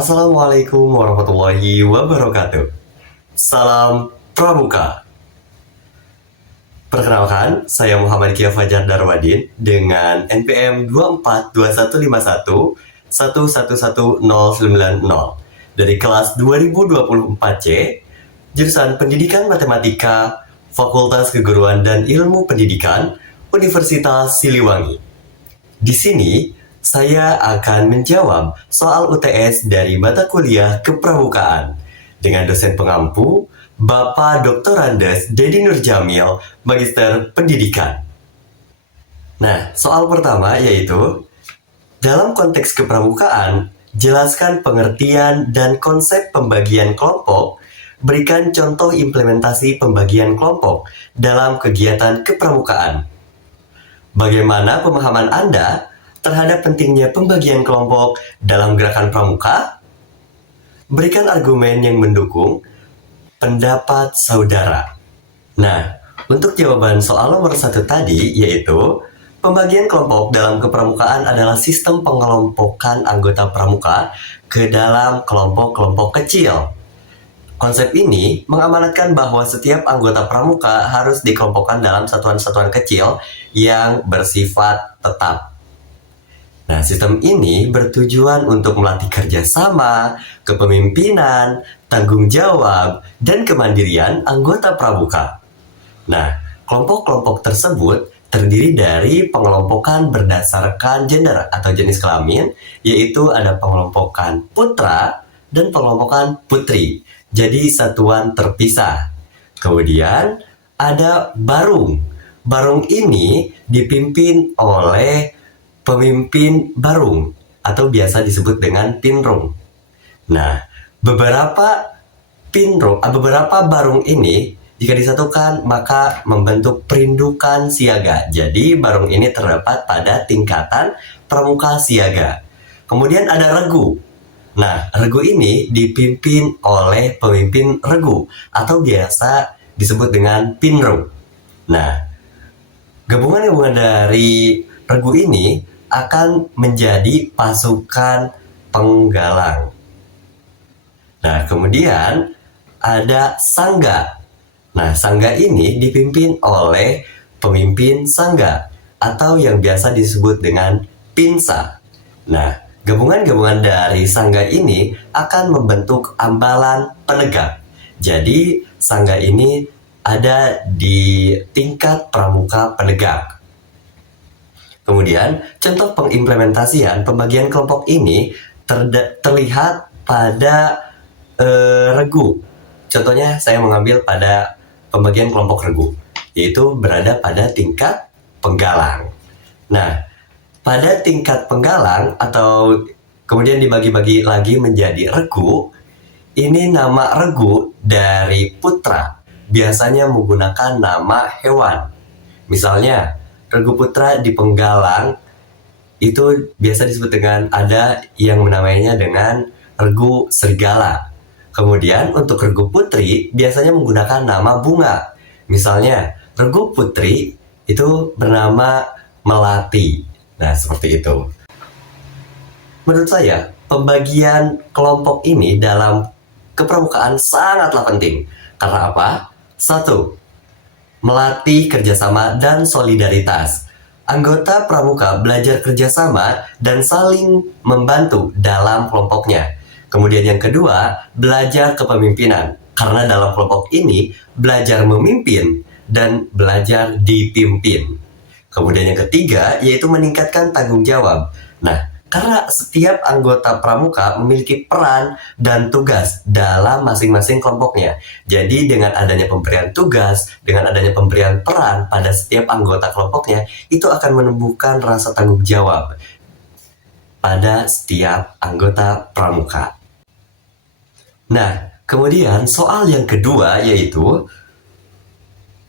Assalamualaikum warahmatullahi wabarakatuh. Salam Pramuka. Perkenalkan, saya Muhammad Kia Fajar Darwadin dengan NPM 242151111090 dari kelas 2024C, jurusan Pendidikan Matematika, Fakultas Keguruan dan Ilmu Pendidikan, Universitas Siliwangi. Di sini, saya akan menjawab soal UTS dari mata kuliah Kepramukaan dengan dosen pengampu Bapak Dr. Andes Dedi Nurjamil, Magister Pendidikan. Nah, soal pertama yaitu, dalam konteks kepramukaan, jelaskan pengertian dan konsep pembagian kelompok, berikan contoh implementasi pembagian kelompok dalam kegiatan kepramukaan. Bagaimana pemahaman Anda terhadap pentingnya pembagian kelompok dalam gerakan pramuka? Berikan argumen yang mendukung pendapat saudara. Nah, untuk jawaban soal nomor 1 tadi, yaitu pembagian kelompok dalam kepramukaan adalah sistem pengelompokan anggota pramuka ke dalam kelompok-kelompok kecil. Konsep ini mengamanatkan bahwa setiap anggota pramuka harus dikelompokkan dalam satuan-satuan kecil yang bersifat tetap. Nah, sistem ini bertujuan untuk melatih kerjasama, kepemimpinan, tanggung jawab, dan kemandirian anggota pramuka. Nah, kelompok-kelompok tersebut terdiri dari pengelompokan berdasarkan gender atau jenis kelamin, yaitu ada pengelompokan putra dan pengelompokan putri, jadi satuan terpisah. Kemudian ada barung. Barung ini dipimpin oleh pemimpin barung atau biasa disebut dengan pinrung. Nah, beberapa barung ini jika disatukan maka membentuk perindukan siaga. Jadi barung ini terdapat pada tingkatan pramuka siaga. Kemudian ada regu. Nah, regu ini dipimpin oleh pemimpin regu atau biasa disebut dengan pinrung. Nah, gabungan dari regu ini akan menjadi pasukan penggalang. Nah, kemudian ada sangga. Nah, sangga ini dipimpin oleh pemimpin sangga atau yang biasa disebut dengan pinsa. Nah, gabungan-gabungan dari sangga ini akan membentuk ambalan penegak. Jadi, sangga ini ada di tingkat pramuka penegak. Kemudian, contoh pengimplementasian pembagian kelompok ini terlihat pada regu. Contohnya, saya mengambil pada pembagian kelompok regu, yaitu berada pada tingkat penggalang. Nah, pada tingkat penggalang atau kemudian dibagi-bagi lagi menjadi regu, ini nama regu dari putra biasanya menggunakan nama hewan. Misalnya, regu putra di penggalang itu biasa disebut dengan ada yang menamainya dengan regu serigala. Kemudian untuk regu putri biasanya menggunakan nama bunga. Misalnya regu putri itu bernama melati. Nah, seperti itu. Menurut saya, pembagian kelompok ini dalam kepramukaan sangatlah penting. Karena apa? 1. Melatih kerjasama dan solidaritas. Anggota pramuka belajar kerjasama dan saling membantu dalam kelompoknya. Kemudian yang kedua, belajar kepemimpinan. Karena dalam kelompok ini, belajar memimpin dan belajar dipimpin. Kemudian yang ketiga, yaitu meningkatkan tanggung jawab. Nah, karena setiap anggota pramuka memiliki peran dan tugas dalam masing-masing kelompoknya. Jadi dengan adanya pemberian tugas, dengan adanya pemberian peran pada setiap anggota kelompoknya, itu akan menumbuhkan rasa tanggung jawab pada setiap anggota pramuka. Nah, kemudian soal yang kedua yaitu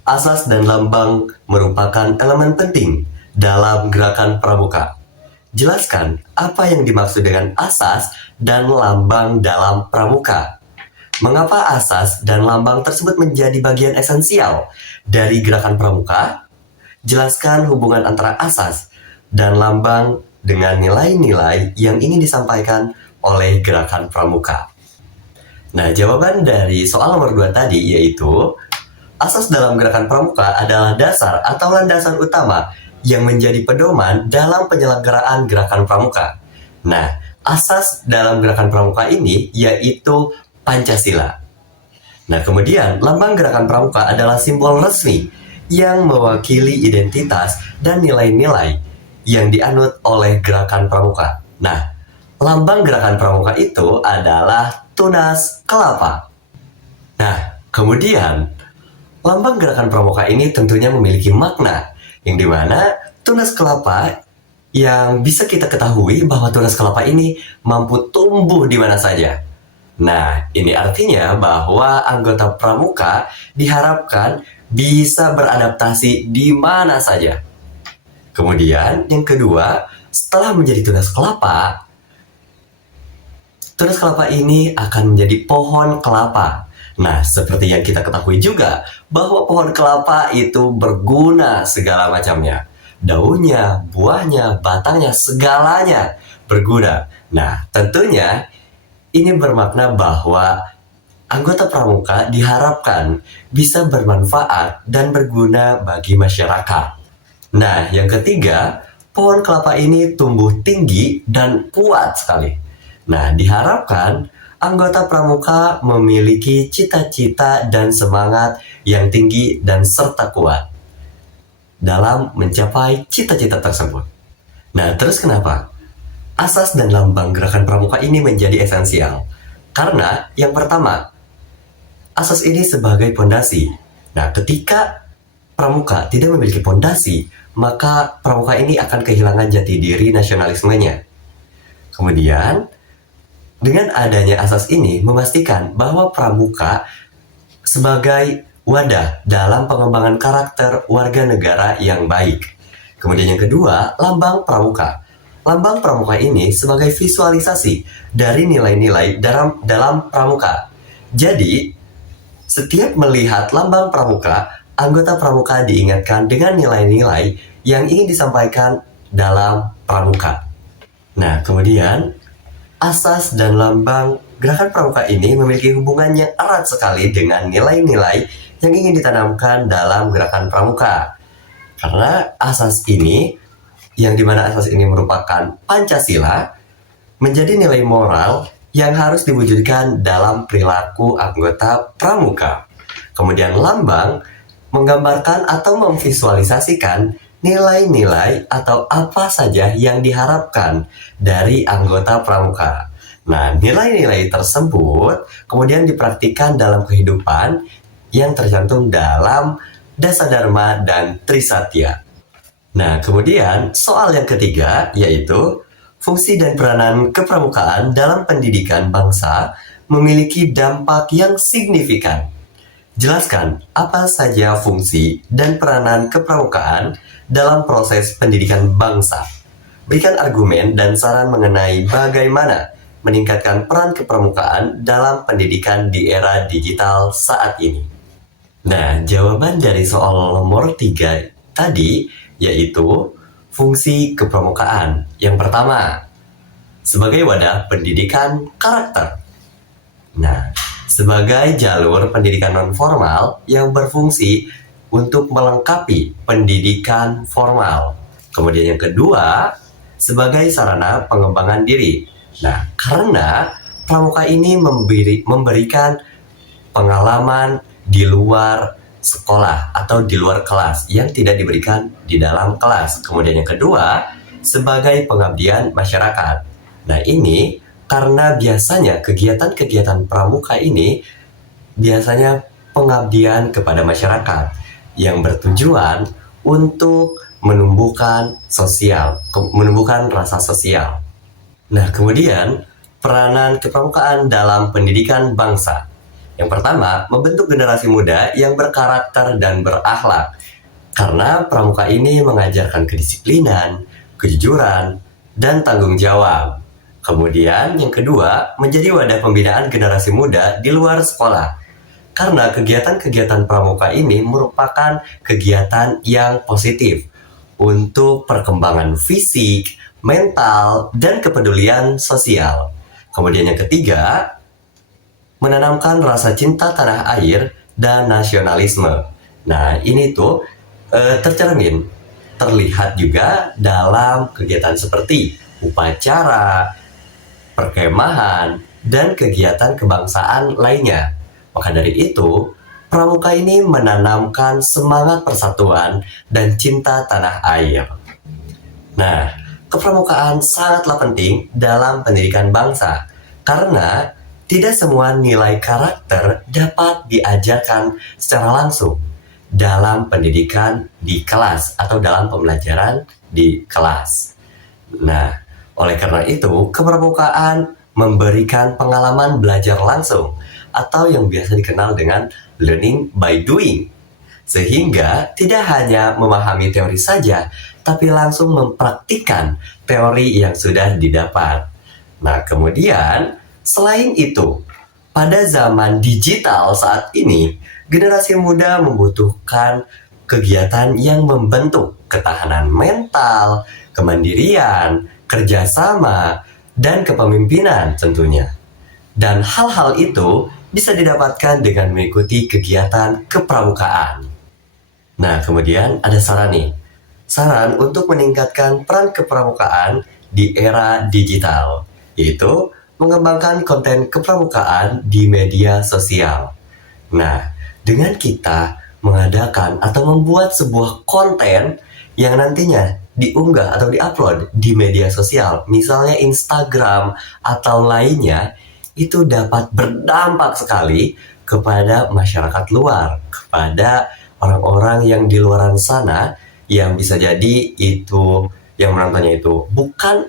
asas dan lambang merupakan elemen penting dalam gerakan pramuka. Jelaskan apa yang dimaksud dengan asas dan lambang dalam pramuka. Mengapa asas dan lambang tersebut menjadi bagian esensial dari gerakan pramuka? Jelaskan hubungan antara asas dan lambang dengan nilai-nilai yang ingin disampaikan oleh gerakan pramuka. Nah, jawaban dari soal nomor 2 tadi yaitu asas dalam gerakan pramuka adalah dasar atau landasan utama yang menjadi pedoman dalam penyelenggaraan gerakan pramuka. Nah, asas dalam gerakan pramuka ini yaitu Pancasila. Nah, kemudian lambang gerakan pramuka adalah simbol resmi yang mewakili identitas dan nilai-nilai yang dianut oleh gerakan pramuka. Nah, lambang gerakan pramuka itu adalah tunas kelapa. Nah, kemudian lambang gerakan pramuka ini tentunya memiliki makna yang dimana tunas kelapa yang bisa kita ketahui bahwa tunas kelapa ini mampu tumbuh di mana saja. Nah, ini artinya bahwa anggota pramuka diharapkan bisa beradaptasi di mana saja. Kemudian, yang kedua, setelah menjadi tunas kelapa ini akan menjadi pohon kelapa. Nah, seperti yang kita ketahui juga, bahwa pohon kelapa itu berguna segala macamnya. Daunnya, buahnya, batangnya, segalanya berguna. Nah, tentunya ini bermakna bahwa anggota pramuka diharapkan bisa bermanfaat dan berguna bagi masyarakat. Nah, yang ketiga, pohon kelapa ini tumbuh tinggi dan kuat sekali. Nah, diharapkan anggota pramuka memiliki cita-cita dan semangat yang tinggi dan serta kuat dalam mencapai cita-cita tersebut. Nah, terus kenapa asas dan lambang gerakan pramuka ini menjadi esensial? Karena yang pertama, asas ini sebagai pondasi. Nah, ketika pramuka tidak memiliki pondasi, maka pramuka ini akan kehilangan jati diri nasionalismenya. Kemudian, dengan adanya asas ini memastikan bahwa pramuka sebagai wadah dalam pengembangan karakter warga negara yang baik. Kemudian yang kedua, lambang pramuka. Lambang pramuka ini sebagai visualisasi dari nilai-nilai dalam pramuka. Jadi, setiap melihat lambang pramuka, anggota pramuka diingatkan dengan nilai-nilai yang ingin disampaikan dalam pramuka. Nah, kemudian asas dan lambang gerakan pramuka ini memiliki hubungan yang erat sekali dengan nilai-nilai yang ingin ditanamkan dalam gerakan pramuka. Karena asas ini, yang dimana asas ini merupakan Pancasila, menjadi nilai moral yang harus diwujudkan dalam perilaku anggota pramuka. Kemudian lambang menggambarkan atau memvisualisasikan nilai-nilai atau apa saja yang diharapkan dari anggota pramuka. Nah, nilai-nilai tersebut kemudian dipraktikkan dalam kehidupan yang tercantum dalam Dasadharma dan Trisatya. Nah, kemudian soal yang ketiga yaitu fungsi dan peranan kepramukaan dalam pendidikan bangsa memiliki dampak yang signifikan. Jelaskan apa saja fungsi dan peranan kepramukaan dalam proses pendidikan bangsa. Berikan argumen dan saran mengenai bagaimana meningkatkan peran kepramukaan dalam pendidikan di era digital saat ini. Nah, jawaban dari soal nomor 3 tadi yaitu fungsi kepramukaan. Yang pertama, sebagai wadah pendidikan karakter. Nah, sebagai jalur pendidikan non-formal yang berfungsi untuk melengkapi pendidikan formal. Kemudian yang kedua, sebagai sarana pengembangan diri. Nah, karena pramuka ini memberikan pengalaman di luar sekolah atau di luar kelas yang tidak diberikan di dalam kelas. Kemudian yang kedua, sebagai pengabdian masyarakat. Nah, ini karena biasanya kegiatan-kegiatan pramuka ini biasanya pengabdian kepada masyarakat yang bertujuan untuk menumbuhkan rasa sosial. Nah, kemudian peranan kepramukaan dalam pendidikan bangsa. Yang pertama, membentuk generasi muda yang berkarakter dan berakhlak. Karena pramuka ini mengajarkan kedisiplinan, kejujuran, dan tanggung jawab. Kemudian yang kedua, menjadi wadah pembinaan generasi muda di luar sekolah. Karena kegiatan-kegiatan pramuka ini merupakan kegiatan yang positif untuk perkembangan fisik, mental, dan kepedulian sosial. Kemudian yang ketiga, menanamkan rasa cinta tanah air dan nasionalisme. Nah, ini tuh tercermin, terlihat juga dalam kegiatan seperti upacara, perkemahan, dan kegiatan kebangsaan lainnya. Maka dari itu, pramuka ini menanamkan semangat persatuan dan cinta tanah air. Nah, kepramukaan sangatlah penting dalam pendidikan bangsa karena tidak semua nilai karakter dapat diajarkan secara langsung dalam pendidikan di kelas atau dalam pembelajaran di kelas. Nah, oleh karena itu, kepramukaan memberikan pengalaman belajar langsung atau yang biasa dikenal dengan learning by doing. Sehingga tidak hanya memahami teori saja, tapi langsung mempraktikkan teori yang sudah didapat. Nah, kemudian selain itu, pada zaman digital saat ini, generasi muda membutuhkan kegiatan yang membentuk ketahanan mental, kemandirian, kerjasama, dan kepemimpinan tentunya. Dan hal-hal itu bisa didapatkan dengan mengikuti kegiatan kepramukaan. Nah, kemudian ada saran nih. Saran untuk meningkatkan peran kepramukaan di era digital, yaitu mengembangkan konten kepramukaan di media sosial. Nah, dengan kita mengadakan atau membuat sebuah konten yang nantinya diunggah atau diupload di media sosial, misalnya Instagram atau lainnya, itu dapat berdampak sekali kepada masyarakat luar, kepada orang-orang yang di luaran sana yang bisa jadi itu yang menontonnya itu bukan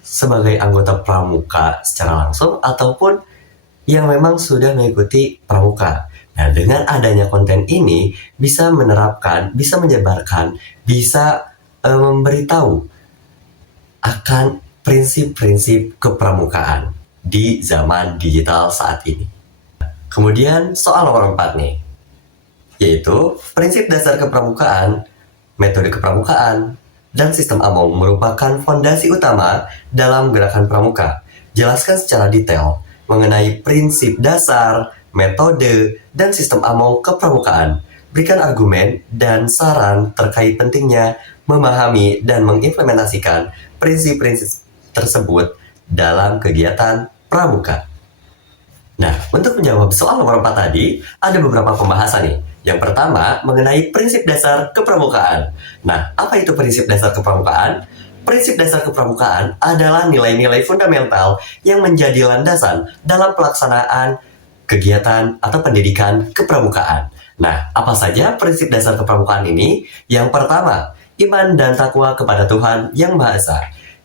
sebagai anggota pramuka secara langsung ataupun yang memang sudah mengikuti pramuka. Nah, dengan adanya konten ini bisa menerapkan, bisa menyebarkan, bisa memberitahu akan prinsip-prinsip kepramukaan di zaman digital saat ini. Kemudian soal nomor 4 nih, yaitu prinsip dasar kepramukaan, metode kepramukaan, dan sistem AMONG merupakan fondasi utama dalam gerakan pramuka. Jelaskan secara detail mengenai prinsip dasar, metode, dan sistem AMONG kepramukaan. Berikan argumen dan saran terkait pentingnya memahami dan mengimplementasikan prinsip-prinsip tersebut dalam kegiatan pramuka. Nah, untuk menjawab soal nomor 4 tadi, ada beberapa pembahasan nih. Yang pertama, mengenai prinsip dasar kepramukaan. Nah, apa itu prinsip dasar kepramukaan? Prinsip dasar kepramukaan adalah nilai-nilai fundamental yang menjadi landasan dalam pelaksanaan kegiatan atau pendidikan kepramukaan. Nah, apa saja prinsip dasar kepramukaan ini? Yang pertama, iman dan takwa kepada Tuhan Yang Maha Esa,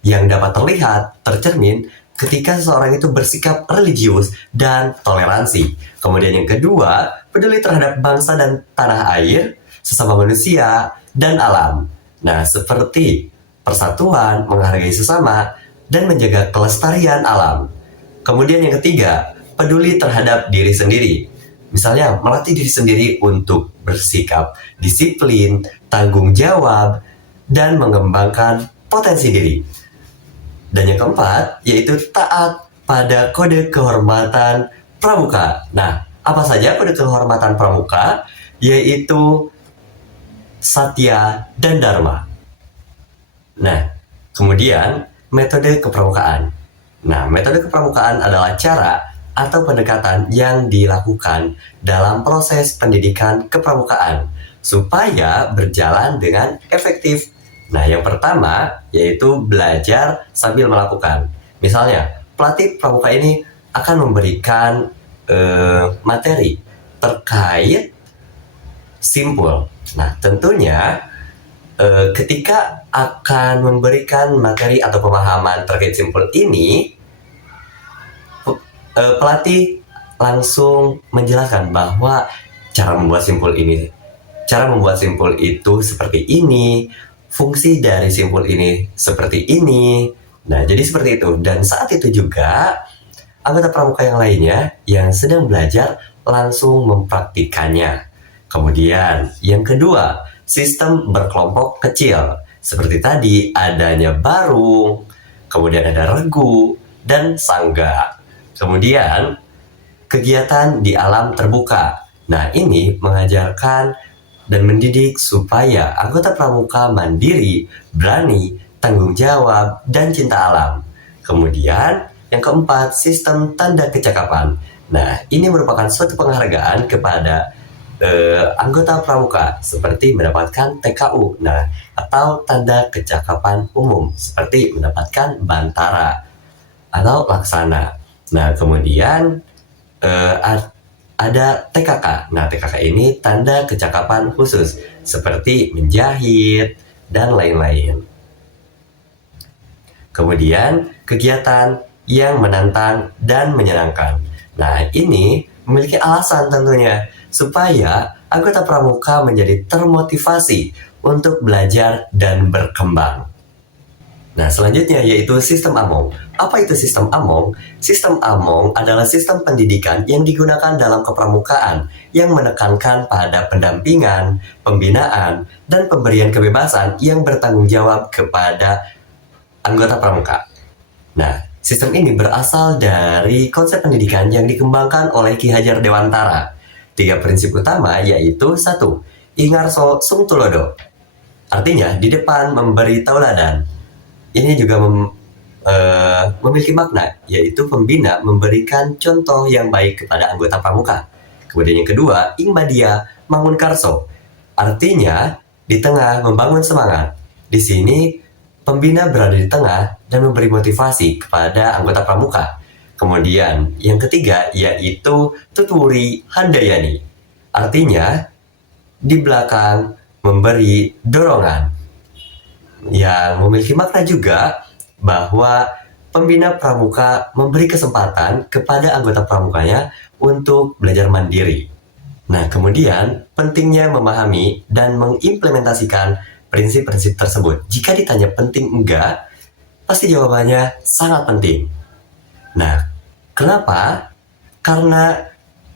yang dapat terlihat, tercermin ketika seseorang itu bersikap religius dan toleransi. Kemudian yang kedua, peduli terhadap bangsa dan tanah air, sesama manusia, dan alam. Nah, seperti persatuan, menghargai sesama, dan menjaga kelestarian alam. Kemudian yang ketiga, peduli terhadap diri sendiri. Misalnya, melatih diri sendiri untuk bersikap disiplin, tanggung jawab, dan mengembangkan potensi diri. Dan yang keempat, yaitu taat pada kode kehormatan pramuka. Nah, apa saja kode kehormatan pramuka? Yaitu Satya dan Dharma. Nah, kemudian metode kepramukaan. Nah, metode kepramukaan adalah cara atau pendekatan yang dilakukan dalam proses pendidikan kepramukaan supaya berjalan dengan efektif. Nah, yang pertama yaitu belajar sambil melakukan. Misalnya, pelatih pramuka ini akan memberikan materi terkait simpul. Nah, tentunya ketika akan memberikan materi atau pemahaman terkait simpul ini, pelatih langsung menjelaskan bahwa cara membuat simpul itu seperti ini, fungsi dari simpul ini seperti ini. Nah, jadi seperti itu. Dan saat itu juga anggota pramuka yang lainnya yang sedang belajar langsung mempraktikannya. Kemudian yang kedua, sistem berkelompok kecil. Seperti tadi adanya barung, kemudian ada regu, dan sangga. Kemudian, kegiatan di alam terbuka. Nah, ini mengajarkan dan mendidik supaya anggota pramuka mandiri, berani, tanggung jawab, dan cinta alam. Kemudian, yang keempat, sistem tanda kecakapan. Nah, ini merupakan suatu penghargaan kepada anggota pramuka seperti mendapatkan TKU, nah, atau tanda kecakapan umum seperti mendapatkan bantara atau laksana. Nah, kemudian ada TKK. Nah, TKK ini tanda kecakapan khusus seperti menjahit dan lain-lain. Kemudian, kegiatan yang menantang dan menyenangkan. Nah, ini memiliki alasan tentunya supaya anggota pramuka menjadi termotivasi untuk belajar dan berkembang. Nah, selanjutnya yaitu sistem Among. Apa itu sistem Among? Sistem Among adalah sistem pendidikan yang digunakan dalam kepramukaan yang menekankan pada pendampingan, pembinaan, dan pemberian kebebasan yang bertanggung jawab kepada anggota pramuka. Nah, sistem ini berasal dari konsep pendidikan yang dikembangkan oleh Ki Hajar Dewantara. 3 prinsip utama yaitu 1. Ingarso sung tulodo. Artinya, di depan memberi tauladan. Ini juga memiliki makna, yaitu pembina memberikan contoh yang baik kepada anggota pramuka. Kemudian yang kedua, ingbadia mangun karso. Artinya, di tengah membangun semangat. Di sini, pembina berada di tengah dan memberi motivasi kepada anggota pramuka. Kemudian, yang ketiga yaitu tuturi handayani. Artinya, di belakang memberi dorongan. Yang memiliki makna juga bahwa pembina pramuka memberi kesempatan kepada anggota pramukanya untuk belajar mandiri. Nah, kemudian pentingnya memahami dan mengimplementasikan prinsip-prinsip tersebut. Jika ditanya penting enggak, pasti jawabannya sangat penting. Nah, kenapa? Karena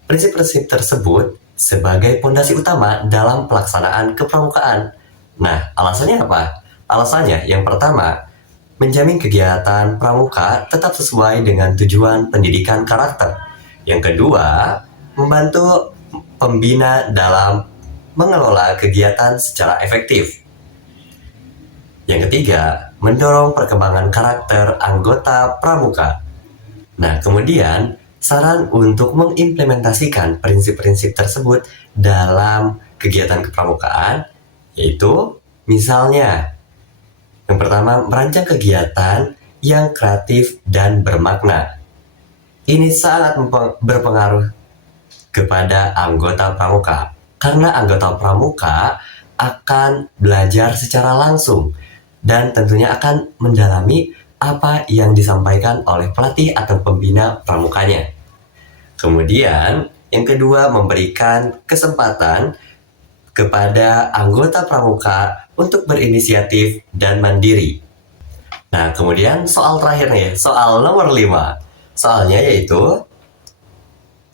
prinsip-prinsip tersebut sebagai pondasi utama dalam pelaksanaan kepramukaan. Nah, alasannya apa? Alasannya yang pertama, menjamin kegiatan pramuka tetap sesuai dengan tujuan pendidikan karakter. Yang kedua, membantu pembina dalam mengelola kegiatan secara efektif. Yang ketiga, mendorong perkembangan karakter anggota pramuka. Nah, kemudian saran untuk mengimplementasikan prinsip-prinsip tersebut dalam kegiatan kepramukaan yaitu misalnya yang pertama, merancang kegiatan yang kreatif dan bermakna. Ini sangat berpengaruh kepada anggota pramuka karena anggota pramuka akan belajar secara langsung dan tentunya akan mendalami apa yang disampaikan oleh pelatih atau pembina pramukanya. Kemudian, yang kedua, memberikan kesempatan kepada anggota pramuka untuk berinisiatif dan mandiri. Nah, kemudian soal terakhir nih, soal nomor 5. Soalnya yaitu,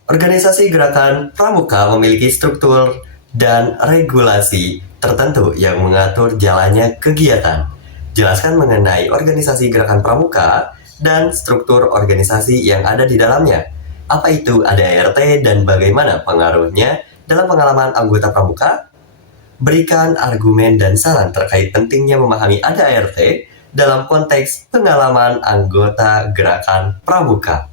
organisasi gerakan pramuka memiliki struktur dan regulasi tertentu yang mengatur jalannya kegiatan. Jelaskan mengenai organisasi gerakan pramuka dan struktur organisasi yang ada di dalamnya. Apa itu ADART dan bagaimana pengaruhnya dalam pengalaman anggota pramuka? Berikan argumen dan saran terkait pentingnya memahami ADART dalam konteks pengalaman anggota gerakan pramuka.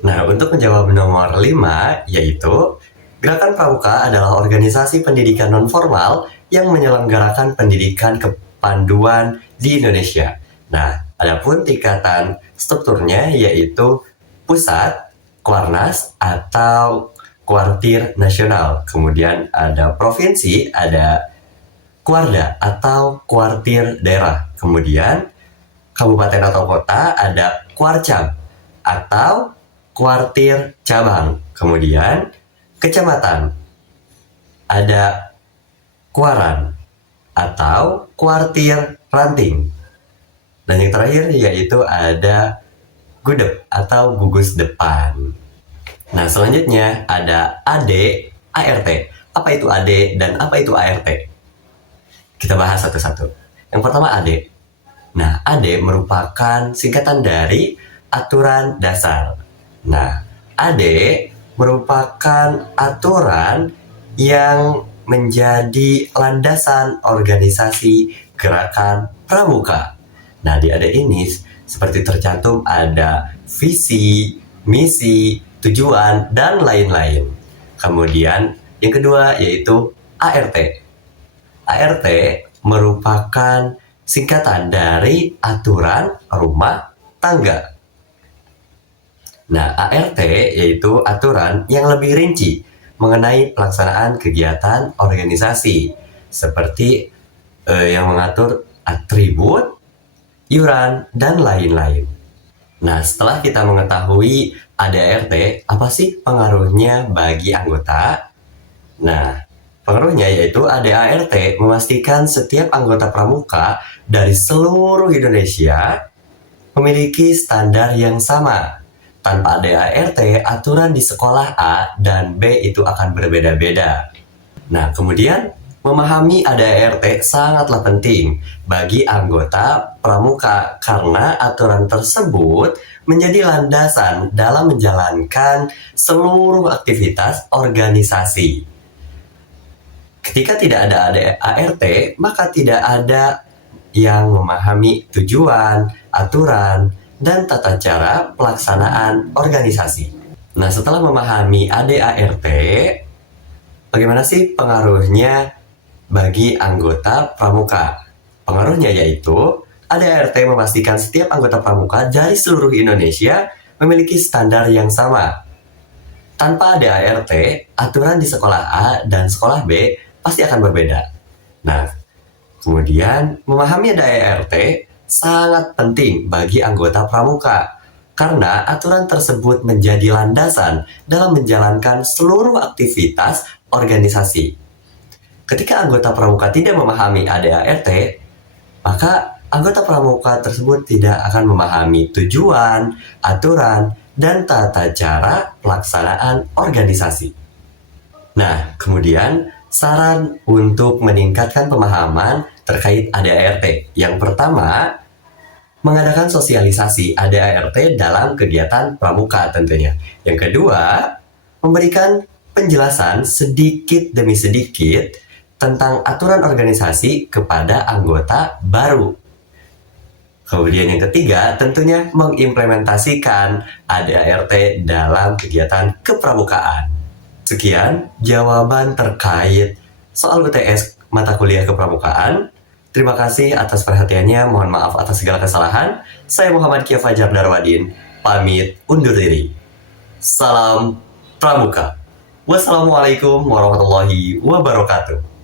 Nah, untuk menjawab nomor 5, yaitu Gerakan Pramuka adalah organisasi pendidikan non-formal yang menyelenggarakan pendidikan kepanduan di Indonesia. Nah, adapun tingkatan strukturnya yaitu pusat, kuarnas, atau kuartir nasional. Kemudian ada provinsi, ada kuarda atau kuartir daerah. Kemudian kabupaten atau kota ada kuarcap atau kuartir cabang. Kemudian kecamatan ada kuaran atau kuartir ranting. Dan yang terakhir yaitu ada gudeg atau gugus depan. Nah, selanjutnya ada AD, ART. Apa itu AD dan apa itu ART? Kita bahas satu-satu. Yang pertama AD. Nah, AD merupakan singkatan dari aturan dasar. Nah, AD merupakan aturan yang menjadi landasan organisasi gerakan pramuka. Nah, di AD ini seperti tercantum ada visi, misi, tujuan, dan lain-lain. Kemudian yang kedua yaitu ART. ART merupakan singkatan dari aturan rumah tangga. Nah, ART yaitu aturan yang lebih rinci mengenai pelaksanaan kegiatan organisasi, seperti yang mengatur atribut, iuran, dan lain-lain. Nah, setelah kita mengetahui ada ART, apa sih pengaruhnya bagi anggota? Nah, pengaruhnya yaitu ADART memastikan setiap anggota pramuka dari seluruh Indonesia memiliki standar yang sama. Tanpa ADART, aturan di sekolah A dan B itu akan berbeda-beda. Nah, kemudian memahami ADART sangatlah penting bagi anggota pramuka karena aturan tersebut menjadi landasan dalam menjalankan seluruh aktivitas organisasi. Ketika tidak ada ART, maka tidak ada yang memahami tujuan, aturan, dan tata cara pelaksanaan organisasi. Nah, setelah memahami ADART, bagaimana sih pengaruhnya bagi anggota pramuka? Pengaruhnya yaitu ADART memastikan setiap anggota pramuka dari seluruh Indonesia memiliki standar yang sama. Tanpa ADART, aturan di sekolah A dan sekolah B pasti akan berbeda. Nah, kemudian memahami ADART sangat penting bagi anggota pramuka karena aturan tersebut menjadi landasan dalam menjalankan seluruh aktivitas organisasi. Ketika anggota pramuka tidak memahami ADART, maka anggota pramuka tersebut tidak akan memahami tujuan, aturan, dan tata cara pelaksanaan organisasi. Nah, kemudian saran untuk meningkatkan pemahaman terkait ADART. Yang pertama, mengadakan sosialisasi ADART dalam kegiatan pramuka tentunya. Yang kedua, memberikan penjelasan sedikit demi sedikit tentang aturan organisasi kepada anggota baru. Kemudian yang ketiga, tentunya mengimplementasikan ADART dalam kegiatan kepramukaan. Sekian jawaban terkait soal UTS mata kuliah kepramukaan. Terima kasih atas perhatiannya, mohon maaf atas segala kesalahan. Saya Muhammad Kia Fajar Darwadin, pamit undur diri. Salam Pramuka. Wassalamualaikum warahmatullahi wabarakatuh.